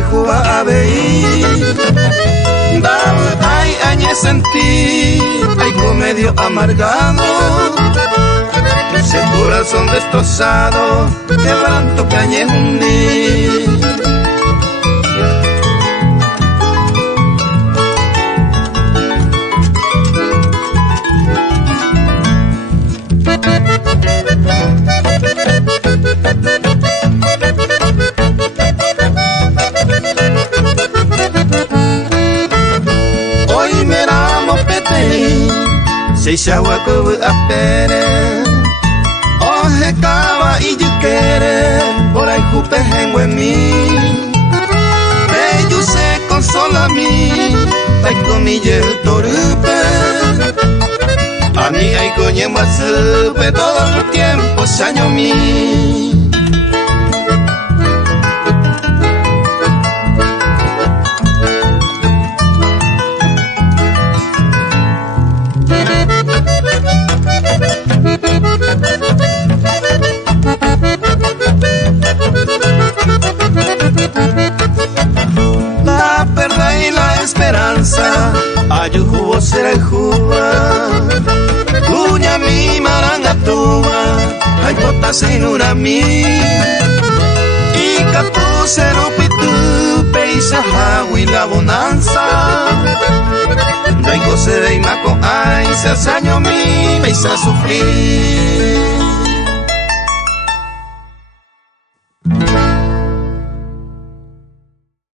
y juba a veí. Ay, añe sentí, ay, medio amargado. Ese corazón destrozado, quebranto que añe hundí. Hoy me ramo pete, se chagua kubu apere. Oje cava y yo quiere, por ahí jupe jengue mi. Bello se consola mi, tai comille el torupe. A mí hay coñe más supe todo el tiempo saño mi. La perla y la esperanza, ayujubo será el juba. Cuña mi maranga tuba, ay pota sin una mi. Y capu serupitu, peisa hawi la bonanza. Daigo se de imaco, ay se asaño mi, me hizo sufrir.